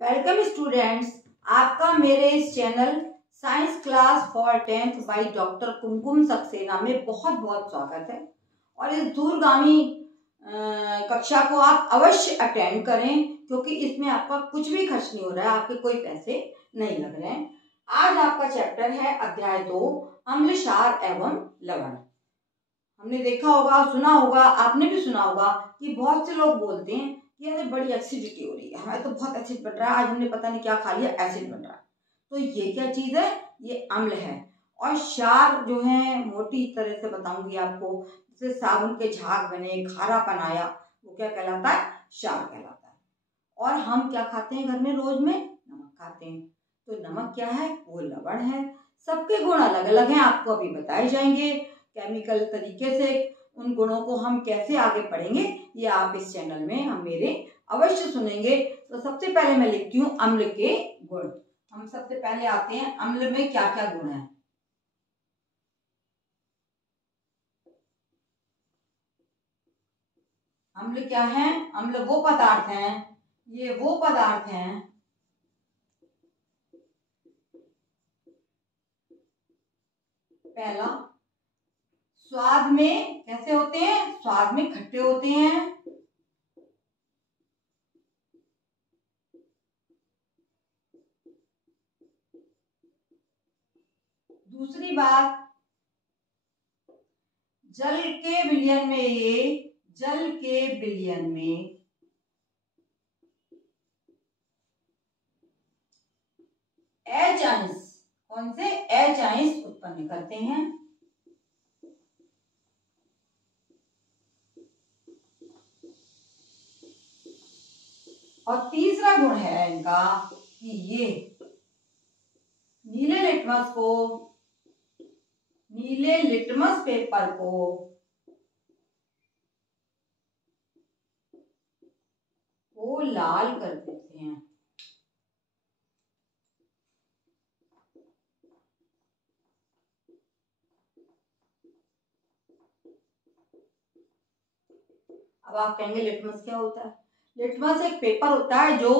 Welcome students, आपका मेरे इस channel science class for 10th by doctor Kumkum Saxena में बहुत बहुत स्वागत है। और इस दूरगामी कक्षा को आप अवश्य अटेंड करें, क्योंकि इसमें आपका कुछ भी खर्च नहीं हो रहा है, आपके कोई पैसे नहीं लग रहे हैं। आज आपका चैप्टर है अध्याय 2, अम्ल, क्षार एवं लवण। हमने देखा होगा, सुना होगा, आपने भी सुना होगा कि बहुत से लोग बोलते हैं कि अरे बड़ी एसिडिटी हो रही है, हमें तो बहुत एसिड बन रहा है, आज हमने पता नहीं क्या खा लिया, एसिड बन रहा है। तो ये क्या चीज है? ये अम्ल है। और क्षार जो है, मोटी तरह से बताऊंगी आपको, जैसे साबुन के झाग बने, खारापन आया, वो क्या कहलाता है? क्षार कहलाता है। और हम क्या खाते हैं घर में रोज में? नमक खाते हैं। तो नमक क्या है? वो लवण है। सबके गुण अलग अलग हैं, आपको अभी बताए जाएंगे केमिकल तरीके से। उन गुणों को हम कैसे आगे पढ़ेंगे, ये आप इस चैनल में हम मेरे अवश्य सुनेंगे। तो सबसे पहले मैं लिखती हूँ अम्ल के गुण। हम सबसे पहले आते हैं अम्ल में क्या क्या गुण है। अम्ल क्या है? अम्ल वो पदार्थ हैं, ये वो पदार्थ हैं पहला, स्वाद में कैसे होते हैं? स्वाद में खट्टे होते हैं। दूसरी बात, जल के विलयन में, जल के विलयन में H अंश, कौन से? H अंश उत्पन्न करते हैं। और तीसरा गुण है इनका कि ये नीले लिटमस पेपर को वो लाल कर देते हैं। अब आप कहेंगे लिटमस क्या होता है? लिटमस एक पेपर होता है जो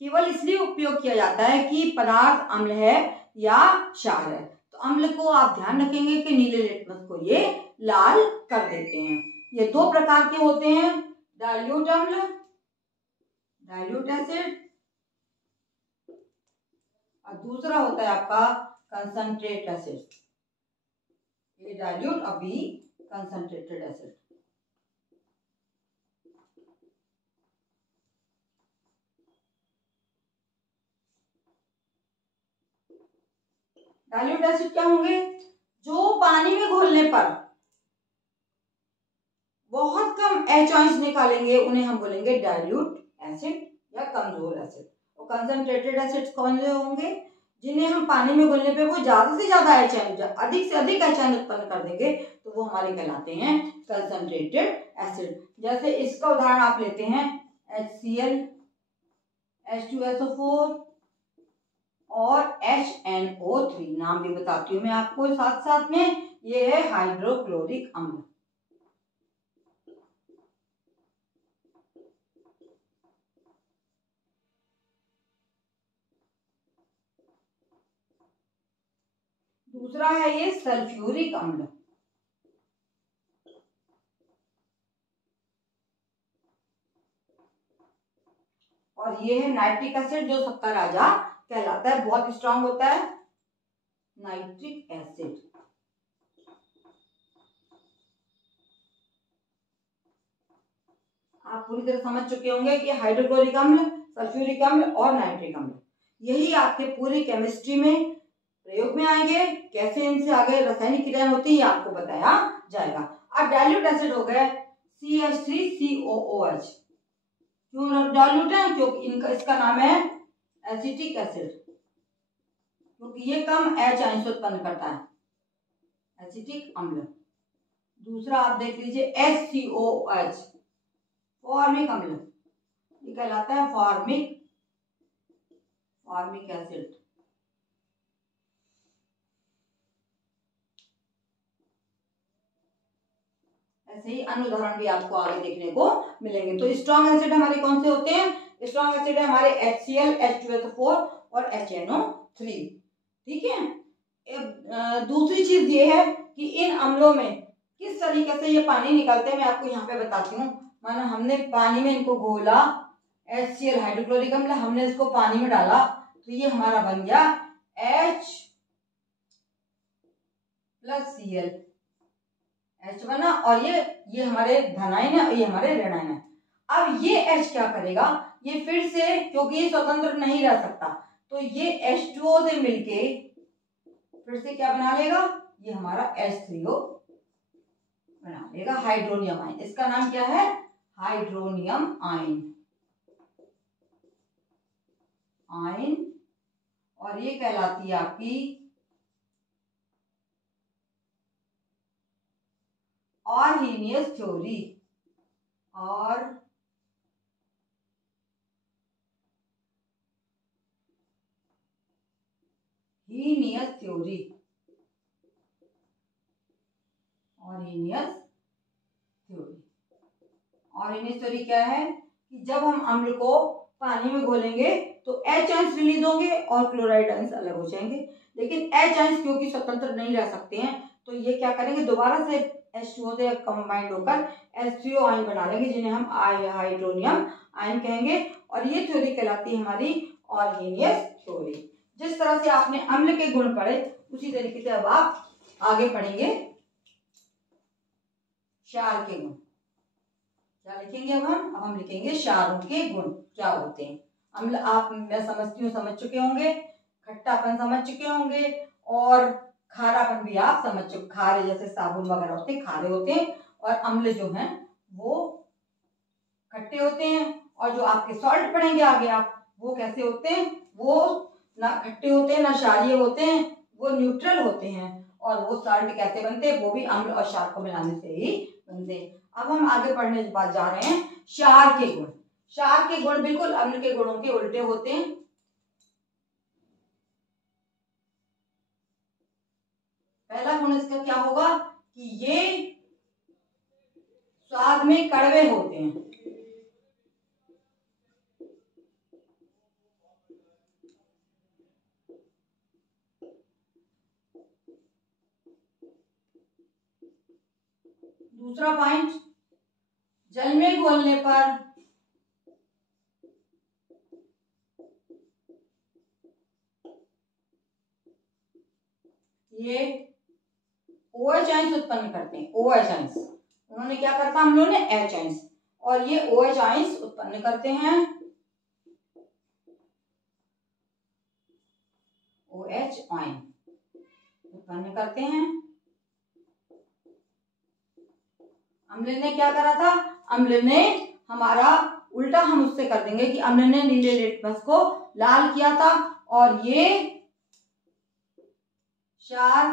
केवल इसलिए उपयोग किया जाता है कि पदार्थ अम्ल है या क्षार है। तो अम्ल को आप ध्यान रखेंगे कि नीले लिटमस को ये लाल कर देते हैं। ये दो प्रकार के होते हैं, डाइल्यूट अम्ल, डाइल्यूट एसिड, और दूसरा होता है आपका कंसंट्रेट एसिड। ये डाइल्यूट और बी कंसंट्रेटेड एसिड। डाइल्यूट एसिड क्या होंगे? जो पानी में घोलने पर बहुत कम H अंश निकालेंगे, उन्हें हम बोलेंगे डाइल्यूट एसिड या कमजोर एसिड। और कंसंट्रेटेड एसिड कौन से होंगे? जिन्हें हम पानी में घोलने पे वो ज्यादा से ज्यादा H अंश, अधिक से अधिक H अंश उत्पन्न कर देंगे, तो वो हमारे कहलाते हैं कंसंट्रेटेड एसिड। जैसे इसका उदाहरण आप लेते हैं HCl, H2SO4 और HNO3। नाम भी बताती हूँ मैं आपको साथ साथ में। ये है हाइड्रोक्लोरिक अम्ल। दूसरा है ये सल्फ्यूरिक अम्ल। और ये है नाइट्रिक एसिड, जो सबका राजा कहलाता है, बहुत स्ट्रांग होता है नाइट्रिक एसिड। आप पूरी तरह समझ चुके होंगे कि हाइड्रोक्लोरिक अम्ल, सल्फ्यूरिक अम्ल और नाइट्रिक अम्ल, यही आपके पूरी केमिस्ट्री में प्रयोग में आएंगे। कैसे इनसे आगे रासायनिक क्रियाएं होती है आपको बताया जाएगा। अब डाइल्यूट एसिड हो गए CH3COOH। क्यों डाइल्यूट है? क्योंकि इनका इसका नाम है एसिटिक एसिड, क्योंकि ये कम H अंश उत्पन्न करता है, एसिटिक अम्ल। दूसरा आप देख लीजिए HCOH, फॉर्मिक अम्ल, ये कहलाता है फॉर्मिक एसिड। ऐसे ही अन्य उदाहरण भी आपको आगे देखने को मिलेंगे। तो स्ट्रॉन्ग एसिड हमारे कौन से होते हैं? स्ट्रॉन्ग एसिड है हमारे HCl, H2SO4 और HNO3। ठीक है। दूसरी चीज ये है कि इन अम्लों में किस तरीके से ये पानी निकलते हैं मैं आपको यहाँ पे बताती हूँ। माना हमने पानी में इनको घोला, HCl हाइड्रोक्लोरिक अम्ल, हमने इसको पानी में डाला तो ये हमारा बन गया H+Cl, H बना, और ये हमारे धनायन है, ये हमारे ऋणायन है। अब ये H क्या करेगा, ये फिर से, क्योंकि ये स्वतंत्र नहीं रह सकता, तो ये H2O से मिलके फिर से क्या बना लेगा, ये हमारा H3O बना लेगा, हाइड्रोनियम आयन। इसका नाम क्या है, हाइड्रोनियम आयन। और ये कहलाती है आपकी ऑर्हीनियस थ्योरी। ऑर्हीनियस थ्योरी क्या है कि जब हम अम्ल को पानी में घोलेंगे तो H आयंस रिलीज होंगे और क्लोराइड आयंस अलग हो जाएंगे, लेकिन H आयंस क्योंकि स्वतंत्र नहीं रह सकते हैं तो ये क्या करेंगे, दोबारा से H2O से कंबाइंड होकर H3O आयन बना लेंगे, जिन्हें हम हाइड्रोनियम आयन कहेंगे। और ये थ्योरी कहलाती है हमारी ऑर्हीनियस थ्योरी। जिस तरह से आपने अम्ल के गुण पढ़े उसी तरीके से अब आप आगे पढ़ेंगे क्षार के गुण। क्या लिखेंगे अब हम लिखेंगे क्षारों के गुण क्या होते हैं। अम्ल आप, मैं समझती हूँ, समझ चुके होंगे, खट्टापन समझ चुके होंगे, और खारापन भी आप समझ चुके। खारे जैसे साबुन वगैरह होते हैं खारे होते हैं, और अम्ल जो हैं वो खट्टे होते हैं। और जो आपके सॉल्ट पढ़ेंगे आगे आप, वो कैसे होते हैं, वो ना खट्टे होते हैं ना क्षारीय होते हैं, वो न्यूट्रल होते हैं। और वो सॉल्ट कैसे बनते हैं, वो भी अम्ल और क्षार को मिलाने से ही बनते हैं। अब हम आगे पढ़ने के बाद जा रहे हैं क्षार के गुण। क्षार के गुण बिल्कुल अम्ल के गुणों के उल्टे होते हैं। पहला गुण इसका क्या होगा कि ये स्वाद में कड़वे होते हैं। दूसरा पॉइंट, जल में घोलने पर ये OH आयंस उत्पन्न करते हैं। OH आयंस, उन्होंने क्या करता, हम लोगों ने H आयंस, और ये OH आयंस उत्पन्न करते हैं, OH आयन उत्पन्न करते हैं। अम्ल ने क्या करा था, अम्ल ने हमारा उल्टा हम उससे कर देंगे कि अम्ल ने नीले लिटमस को लाल किया था, और ये क्षार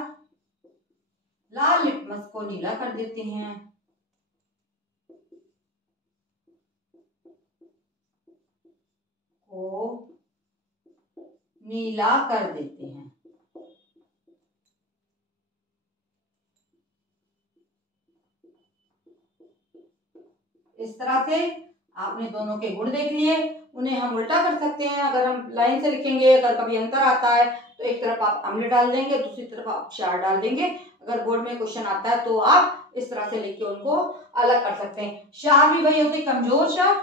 लाल लिटमस को नीला कर देते हैं। नीला कर देते हैं। इस तरह से आपने दोनों के गुण देख लिए। उन्हें हम उल्टा कर सकते हैं, अगर हम लाइन से लिखेंगे, अगर कभी अंतर आता है तो एक तरफ आप अम्ल डाल देंगे, दूसरी तरफ आप क्षार डाल देंगे। अगर बोर्ड में क्वेश्चन आता है तो आप इस तरह से लिख के उनको अलग कर सकते हैं। क्षार भी वही होते, कमजोर क्षार,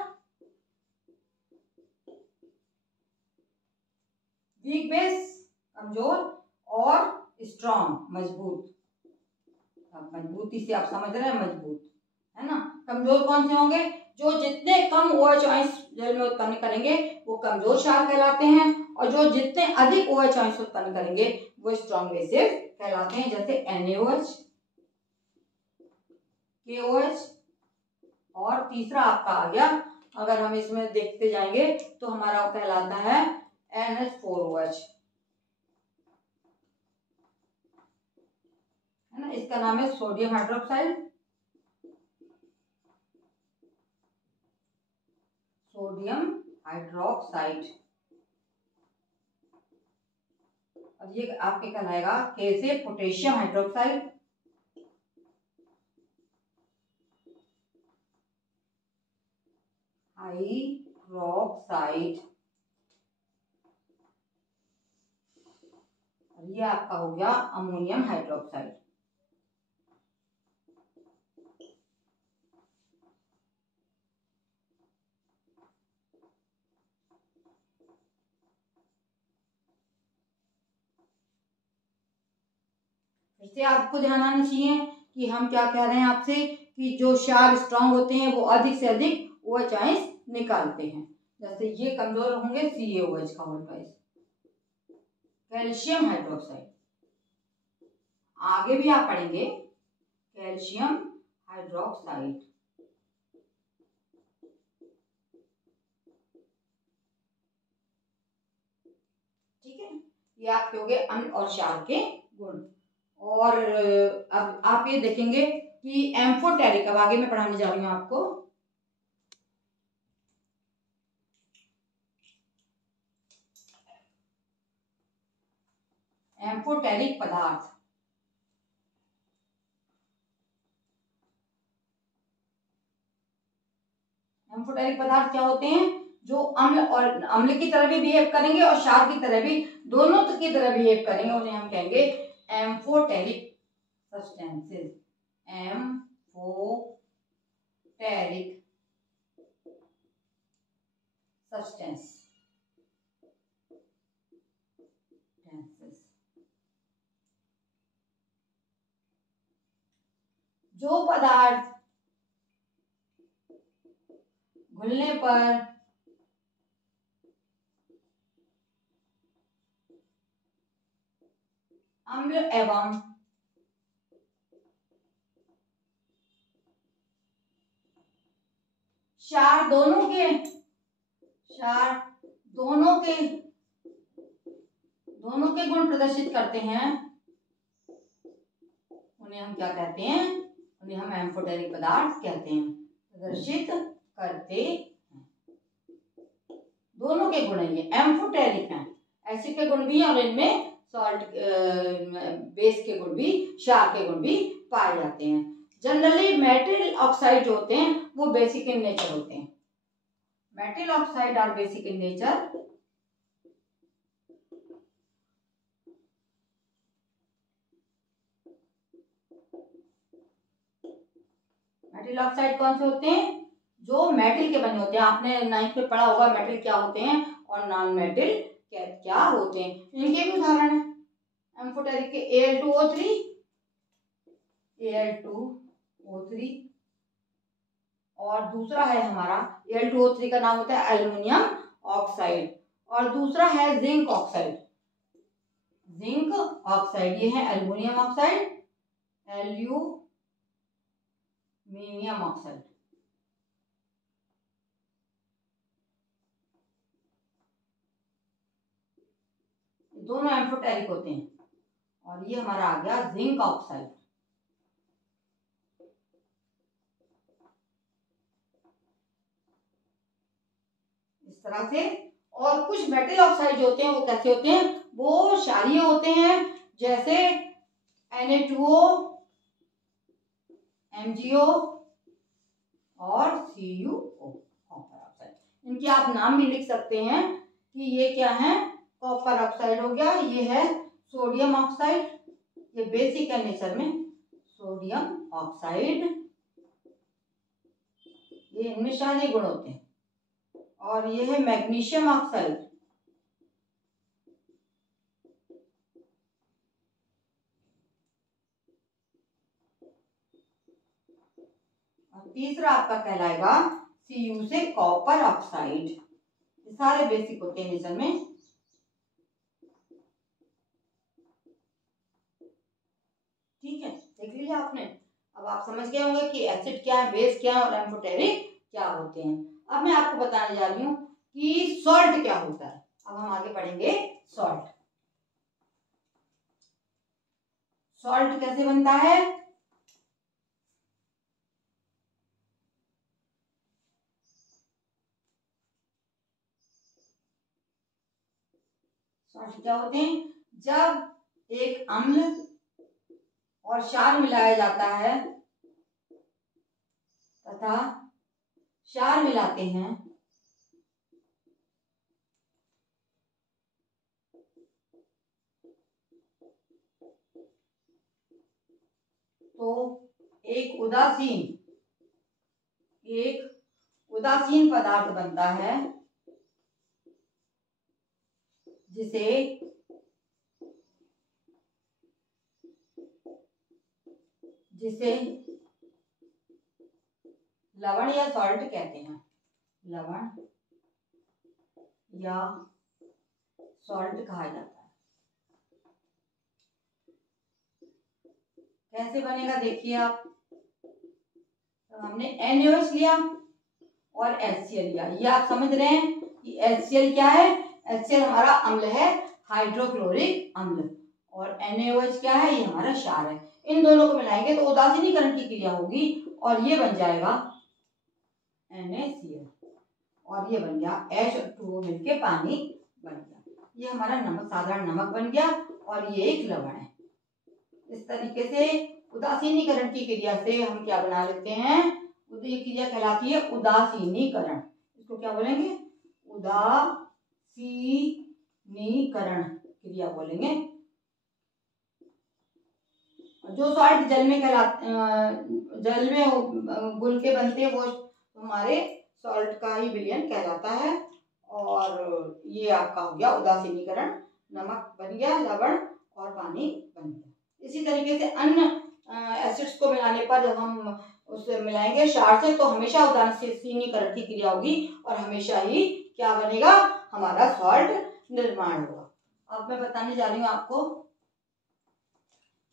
वीक बेस कमजोर, और स्ट्रॉन्ग मजबूत। मजबूती से आप समझ रहे हैं, मजबूत है ना। कमजोर कौन से होंगे, जो जितने कम OH आयंस जल में उत्पन्न करेंगे वो कमजोर क्षार कहलाते हैं, और जो जितने अधिक OH आयंस उत्पन्न करेंगे वो स्ट्रॉन्ग बेसिस कहलाते हैं, जैसे NaOH, KOH, और तीसरा आपका आ गया, अगर हम इसमें देखते जाएंगे तो हमारा कहलाता है NH4OH, है ना। इसका नाम है सोडियम हाइड्रोक्साइड, और ये आपके कहलाएगा कैसे, पोटेशियम हाइड्रोक्साइड, हाइड्रोक्साइड। हाइड्रोक्साइड, ये आपका हो गया अमोनियम हाइड्रोक्साइड। फिर से आपको ध्यान आना चाहिए कि हम क्या कह रहे हैं आपसे कि जो क्षार स्ट्रांग होते हैं वो अधिक से अधिक OH निकालते हैं। जैसे ये कमजोर होंगे CaOH का होल ट्वाइस, कैल्शियम हाइड्रोक्साइड। आगे भी आप पढ़ेंगे कैल्शियम हाइड्रोक्साइड। ठीक है, ये आपके हो गए अम्ल और क्षार के गुण। और अब आप ये देखेंगे कि एम्फोटेरिक, अब आगे मैं पढ़ाने जा रही हूँ आपको। एम्फोटेरिक पदार्थ, एम्फोटेरिक पदार्थ क्या होते हैं? जो अम्ल की तरह भी बिहेव करेंगे और क्षार की तरह भी, दोनों की तरह बिहेव करेंगे, उन्हें हम कहेंगे एम्फोटेरिक सब्सटेंसेस। एम्फोटेरिक सब्सटेंस, जो पदार्थ घुलने पर अम्ल एवं क्षार दोनों के गुण प्रदर्शित करते हैं, उन्हें हम क्या कहते हैं? उन्हें हम एम्फोटेरिक पदार्थ कहते हैं। प्रदर्शित करते हैं, दोनों के गुण ये एम्फोटेरिक हैं। एसिड के गुण भी हैं और इनमें सॉल्ट बेस के गुण भी, क्षार के गुण भी पाए जाते हैं। जनरली मेटल ऑक्साइड जो होते हैं वो बेसिक इन नेचर होते हैं। Metal oxide are basic in nature. Metal oxide कौन से होते हैं? जो मेटल के बने होते हैं। आपने 9th में पढ़ा होगा मेटल क्या होते हैं और नॉन मेटल क्या होते हैं। इनके भी उदाहरण है एम्फोटेरिक के Al2O3 और दूसरा है हमारा Al2O3 का नाम होता है एल्युमिनियम ऑक्साइड, और दूसरा है जिंक ऑक्साइड। ये है एल्युमिनियम ऑक्साइड, एल्यूमिनियम ऑक्साइड। दोनों एम्फोटेरिक होते हैं। और ये हमारा आ गया जिंक ऑक्साइड। इस तरह से। और कुछ मेटल ऑक्साइड जो होते हैं वो कैसे होते हैं? वो क्षारीय होते हैं, जैसे Na2O, MgO और CuO, कॉपर ऑक्साइड। इनके आप नाम भी लिख सकते हैं कि ये क्या है? कॉपर ऑक्साइड हो गया, ये है सोडियम ऑक्साइड, ये बेसिक है नेचर में सोडियम ऑक्साइड, ये इनमें क्षारीय गुण होते हैं। और ये है मैग्नीशियम ऑक्साइड, और तीसरा आपका कहलाएगा Cu से कॉपर ऑक्साइड। ये सारे बेसिक होते हैं नेचर में। ठीक है, देख लीजिए आपने। अब आप समझ गए होंगे कि एसिड क्या है, बेस क्या है और एम्फोटेरिक क्या होते हैं। अब मैं आपको बताने जा रही हूँ कि सॉल्ट क्या होता है। अब हम आगे पढ़ेंगे सॉल्ट। सॉल्ट कैसे बनता है? सॉल्ट क्या होते हैं? जब एक अम्ल और क्षार मिलाया जाता है तथा क्षार मिलाते हैं तो एक उदासीन पदार्थ बनता है जिसे लवण या सॉल्ट कहते हैं। लवण या सॉल्ट कहा जाता है। कैसे बनेगा देखिए आप। तो हमने NaOH लिया और HCl लिया। ये आप समझ रहे हैं कि HCl क्या है। HCl हमारा अम्ल है, हाइड्रोक्लोरिक अम्ल, और NaOH क्या है, ये हमारा क्षार है। इन दोनों को मिलाएंगे तो उदासीनीकरण की क्रिया होगी और ये बन जाएगा NaCl, और ये बन गया H और 2O मिलके पानी बन गया। ये हमारा नमक, साधारण नमक बन गया, और ये एक लवण है। इस तरीके से उदासीनीकरण की क्रिया से हम क्या बना लेते हैं, तो ये क्रिया कहलाती है उदासीनीकरण। इसको क्या बोलेंगे, उदासीनीकरण क्रिया बोलेंगे। जो सॉल्ट जल में घुल के बनते हैं वो हमारे सॉल्ट का ही विलयन कहलाता है। और ये आपका हो गया उदासीनीकरण, नमक बन गया, लवण और पानी बन गया। इसी तरीके से अन्य एसिड्स को मिलाने पर जब हम उसे मिलाएंगे क्षार से तो हमेशा उदासीनीकरण की क्रिया होगी और हमेशा ही क्या बनेगा, हमारा सॉल्ट निर्माण होगा। अब मैं बताने जा रही हूँ आपको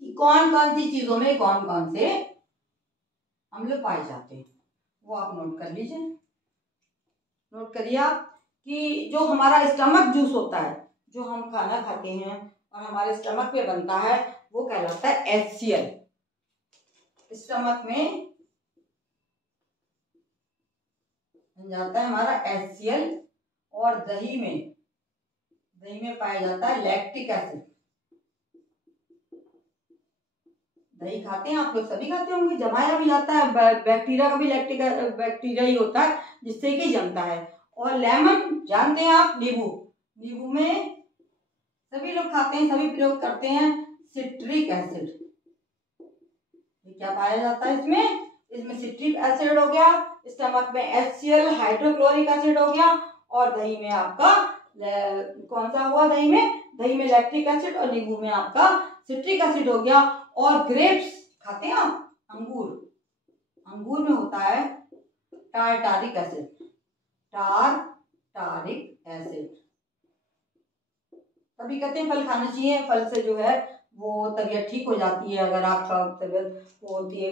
कि कौन कौन सी चीजों में कौन कौन से अम्ल पाए जाते हैं, वो आप नोट कर लीजिए। नोट करिए आप कि जो हमारा स्टमक जूस होता है, जो हम खाना खाते हैं और हमारे स्टमक में बनता है, वो कहलाता है HCl। स्टमक में बन जाता है हमारा HCl, और दही में पाया जाता है लैक्टिक एसिड। दही खाते हैं आप लोग, सभी खाते होंगे, जमाया भी जाता है, बैक्टीरिया का भी लैक्टिक बैक्टीरिया ही होता है जिससे कि जमता है। और लेमन जानते हैं आप, नींबू में सभी लोग खाते हैं, सभी प्रयोग करते हैं सिट्रिक एसिड। क्या पाया जाता है इसमें सिट्रिक एसिड हो गया, स्टमक में HCl हाइड्रोक्लोरिक एसिड हो गया, और दही में आपका कौन सा हुआ, दही में लैक्टिक एसिड, और नींबू में आपका सिट्रिक एसिड हो गया। और ग्रेप्स खाते हैं आप, अंगूर में होता है टारटारिक एसिड। तभी कहते हैं फल खाना चाहिए, फल से जो है वो तबीयत ठीक हो जाती है। अगर आपका तबीयत होती है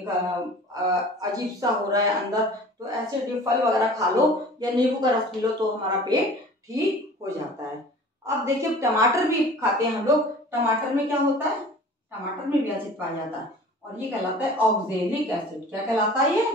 अजीब सा हो रहा है अंदर, तो ऐसे फल वगैरह खा लो या नींबू का रस पी लो तो हमारा पेट ठीक हो जाता है। अब देखिए टमाटर भी खाते हैं हम लोग, टमाटर में क्या होता है, टमाटर में भी एसिड पाया जाता है, और ये कहलाता है ऑक्जेलिक एसिड। क्या कहलाता है ये,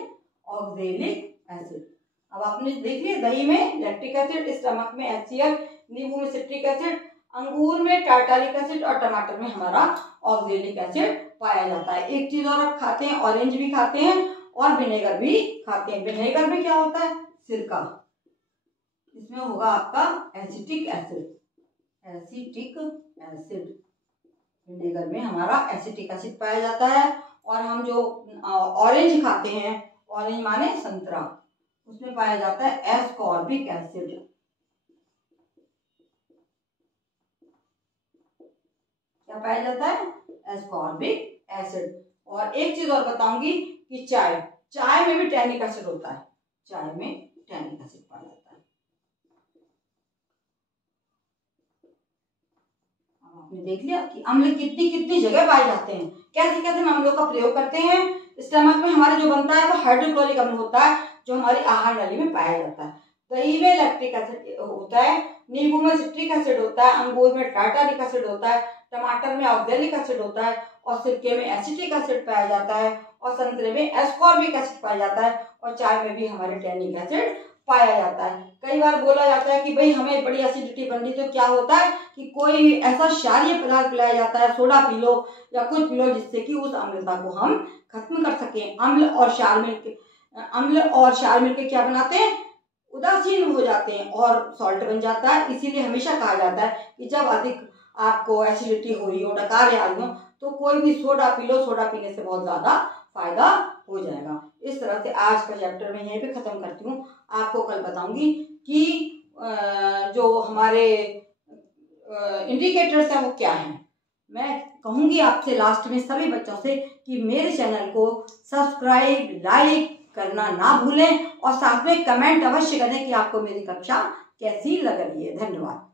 ऑक्जेलिक एसिड। अब आपने देख लिया, दही में लैक्टिक एसिड, स्टमक में HCl, नींबू में सिट्रिक एसिड, अंगूर में टारटारिक एसिड, और टमाटर में हमारा ऑक्जेलिक एसिड पाया जाता है। एक चीज और खाते हैं, ऑरेंज भी खाते हैं और विनेगर भी खाते हैं। विनेगर में क्या होता है, सिरका, इसमें होगा आपका एसिटिक एसिड। विनेगर में हमारा एसिटिक एसिड पाया जाता है। और हम जो ऑरेंज खाते हैं, ऑरेंज माने संतरा, उसमें पाया जाता है एस्कॉर्बिक एसिड। क्या पाया जाता है, एस्कॉर्बिक एसिड। और एक चीज और बताऊंगी कि चाय में भी टैनिक एसिड होता है, चाय में टैनिक एसिड पाया जाता है। आपने देख लिया कि अम्ल कितनी जगह पाए जाते हैं, कैसे हम अम्लों का प्रयोग करते हैं। स्टमक में हमारे जो बनता है वो हाइड्रोक्लोरिक अम्ल होता है, जो हमारी आहार नली में पाया जाता है। दही में लैक्टिक एसिड होता है, नींबू में सिट्रिक एसिड होता है, अंगूर में टारटारिक एसिड होता है, टमाटर में ऑक्जेलिक एसिड होता है, और सिरके में एसिटिक एसिड पाया जाता है, और संतरे में एस्कॉर्बिक एसिड पाया जाता है, और चाय में भी हमारे टैनिक एसिड पाया जाता है। कई बार बोला जाता है कि भाई हमें बड़ी एसिडिटी बन रही, तो क्या होता है कि कोई ऐसा क्षारीय पदार्थ पिलाया जाता है, सोडा पी लो या कुछ पी लो, जिससे कि उस अम्लता को हम खत्म कर सकें। अम्ल और क्षार मिलकर क्या बनाते हैं, उदासीन हो जाते हैं और सॉल्ट बन जाता है। इसीलिए हमेशा कहा जाता है कि जब अधिक आपको एसिडिटी हो रही हो, डकार आ रही हो, तो कोई भी सोडा पी लो, सोडा पीने से बहुत ज़्यादा फायदा हो जाएगा। इस तरह से आज का चैप्टर मैं यहीं पे ख़त्म करती हूँ। आपको कल बताऊंगी कि जो हमारे इंडिकेटर्स हैं वो क्या हैं। मैं कहूँगी आपसे लास्ट में सभी बच्चों से कि मेरे चैनल को सब्सक्राइब, लाइक करना ना भूलें और साथ में कमेंट अवश्य करें कि आपको मेरी कक्षा कैसी लग रही है। धन्यवाद।